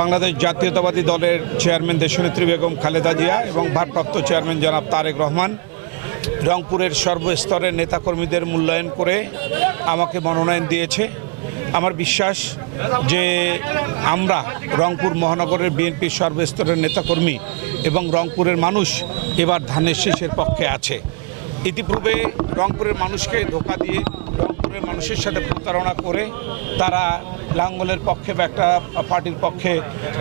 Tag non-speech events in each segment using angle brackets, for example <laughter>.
বাংলাদেশ জাতীয়তাবাদী দলের চেয়ারম্যান দেশনেত্রী বেগম খালেদা জিয়া এবং ভারপ্রাপ্ত চেয়ারম্যান জনাব তারেক রহমান রংপুরের সর্বস্তরের নেতাকর্মীদের মূল্যায়ন করে আমাকে মনোনয়ন দিয়েছে। আমার বিশ্বাস যে আমরা রংপুর মহানগরের বিএনপির সর্বস্তরের নেতাকর্মী এবং রংপুরের মানুষ এবার ধানের শীষের পক্ষে আছে। ইতিপূর্বে রংপুরের মানুষকে ধোকা দিয়ে রংপুরের মানুষের সাথে প্রতারণা করে তারা লাঙ্গলের পক্ষে বা একটা পার্টির পক্ষে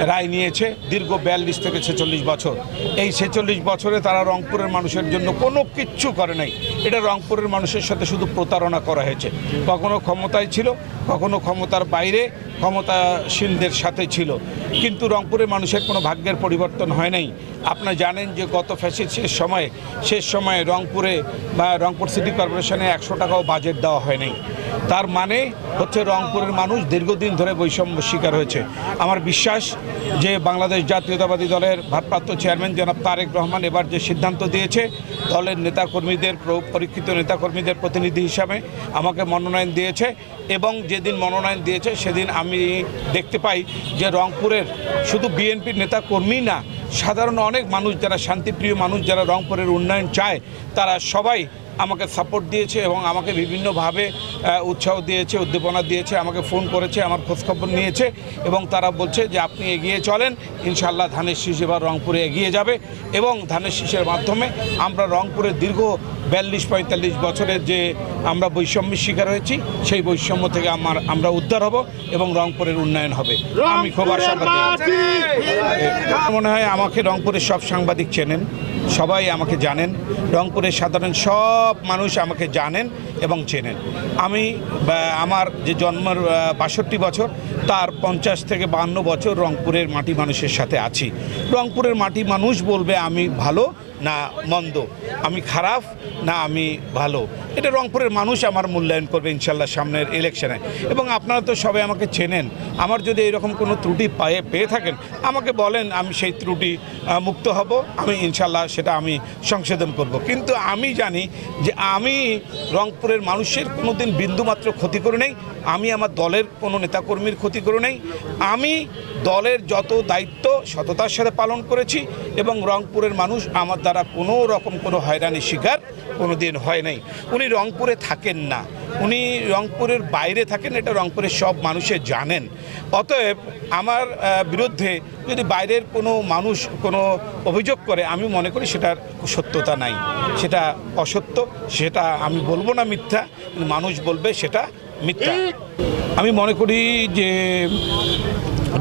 রায় নিয়েছে দীর্ঘ বিয়াল্লিশ থেকে ছেচল্লিশ বছর। এই ছেচল্লিশ বছরে তারা রংপুরের মানুষের জন্য কোনো কিচ্ছু করে নাই। এটা রংপুরের মানুষের সাথে শুধু প্রতারণা করা হয়েছে। কখনো ক্ষমতায় ছিল, কখনো ক্ষমতার বাইরে ক্ষমতাসীনদের সাথে ছিল। কিন্তু রংপুরের মানুষের কোনো ভাগ্যের পরিবর্তন হয় নাই। আপনারা জানেন যে গত ফ্যাসির শেষ সময়ে শেষ সময়ে রংপুরে বা রংপুর সিটি কর্পোরেশনে একশো টাকাও বাজেট দেওয়া হয় নাই। তার মানে হচ্ছে রংপুরের মানুষ দীর্ঘদিন ধরে বৈষম্য শিকার হয়েছে। আমার বিশ্বাস যে বাংলাদেশ জাতীয়তাবাদী দলের ভারপ্রাপ্ত চেয়ারম্যান জনাব তারেক রহমান এবার যে সিদ্ধান্ত দিয়েছে, দলের নেতাকর্মীদের পরীক্ষিত নেতাকর্মীদের প্রতিনিধি হিসাবে আমাকে মনোনয়ন দিয়েছে এবং যেদিন মনোনয়ন দিয়েছে সেদিন আমি দেখতে পাই যে রংপুরের শুধু বিএনপির নেতাকর্মী না, সাধারণ অনেক মানুষ যারা শান্তিপ্রিয় মানুষ যারা রংপুরের উন্নয়ন চায়, তারা সবাই আমাকে সাপোর্ট দিয়েছে এবং আমাকে বিভিন্নভাবে উৎসাহ দিয়েছে উদ্দীপনা দিয়েছে আমাকে ফোন করেছে আমার খোঁজখবর নিয়েছে এবং তারা বলছে যে আপনি এগিয়ে চলেন ইনশাল্লাহ ধানের শীষ এবার রংপুরে এগিয়ে যাবে এবং ধানের শীষের মাধ্যমে আমরা রংপুরের দীর্ঘ বিয়াল্লিশ পঁয়তাল্লিশ বছরের যে আমরা বৈষম্যের শিকার হয়েছি সেই বৈষম্য থেকে আমার আমরা উদ্ধার হব এবং রংপুরের উন্নয়ন হবে। আমি খুব আশাবাদী। আমার মনে হয় আমাকে রংপুরের সব সাংবাদিক চেনেন। সবাই আমাকে জানেন। রংপুরের সাধারণ সব মানুষ আমাকে জানেন এবং চেনেন। আমি আমার যে জন্মের বাষট্টি বছর, তার পঞ্চাশ থেকে বাহান্ন বছর রংপুরের মাটি মানুষের সাথে আছি। রংপুরের মাটি মানুষ বলবে আমি ভালো না মন্দ। আমি খারাপ, না আমি ভালো। এটা রংপুরের মানুষ আমার মূল্যায়ন করবে ইনশাল্লাহ সামনের ইলেকশনে এবং আপনারা তো সবাই আমাকে চেনেন। আমার যদি এরকম কোনো ত্রুটি পায়ে পেয়ে থাকেন, আমাকে বলেন আমি সেই ত্রুটি মুক্ত হব। আমি ইনশাল্লাহ সেটা আমি সংশোধন করব। কিন্তু আমি জানি যে আমি রংপুরের মানুষের কোনো দিন বিন্দুমাত্র ক্ষতি করে নেই। আমি আমার দলের কোনো নেতাকর্মীর ক্ষতি করে নেই। আমি দলের যত দায়িত্ব, সততার সাথে পালন করেছি এবং রংপুরের মানুষ আমার দ্বারা কোনো রকম কোনো হয়রানির শিকার কোনো দিন হয় নাই। উনি রংপুরে থাকেন না। উনি রংপুরের বাইরে থাকেন, এটা রংপুরের সব মানুষে জানেন। অতএব আমার বিরুদ্ধে যদি বাইরের কোনো মানুষ কোনো অভিযোগ করে, আমি মনে করি সেটার সত্যতা নাই। সেটা অসত্য, সেটা আমি বলব না মিথ্যা মানুষ বলবে সেটা মিথ্যা। আমি মনে করি যে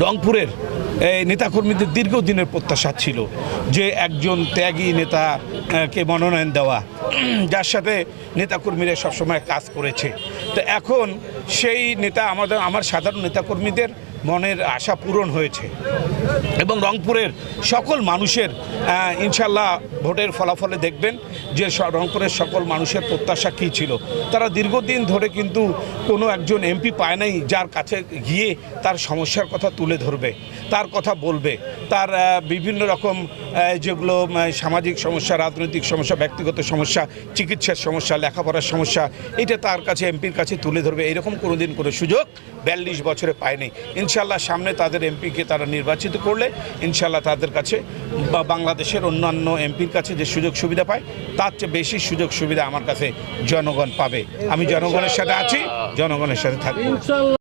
রংপুরের নেতাকর্মীদের দীর্ঘদিনের প্রত্যাশা ছিল যে একজন ত্যাগী নেতাকে মনোনয়ন দেওয়া, <clears throat> যার সাথে নেতাকর্মীরা সবসময় কাজ করেছে। তো এখন সেই নেতা আমাদের, আমার সাধারণ নেতাকর্মীদের মনের আশা পূরণ হয়েছে এবং রংপুরের সকল মানুষের ইনশাল্লাহ ভোটের ফলাফলে দেখবেন যে রংপুরের সকল মানুষের প্রত্যাশা কী ছিল। তারা দীর্ঘদিন ধরে কিন্তু কোনো একজন এমপি পায় নাই, যার কাছে গিয়ে তার সমস্যার কথা তুলে ধরবে। তার কথা বলবে। তার বিভিন্ন রকম যেগুলো সামাজিক সমস্যা, রাজনৈতিক সমস্যা, ব্যক্তিগত সমস্যা, চিকিৎসার সমস্যা, লেখাপড়ার সমস্যা, এটা তার কাছে, এমপির কাছে তুলে ধরবে। এরকম কোনোদিন কোনো সুযোগ বিয়াল্লিশ বছরে পায়নি। ইনশাল্লাহ সামনে তাদের এমপিকে তারা নির্বাচিত করলে ইনশাল্লাহ তাদের কাছে বা বাংলাদেশের অন্যান্য এমপির কাছে যে সুযোগ সুবিধা পায়, তার চেয়ে বেশি সুযোগ সুবিধা আমার কাছে জনগণ পাবে। আমি জনগণের সাথে আছি, জনগণের সাথে থাকব।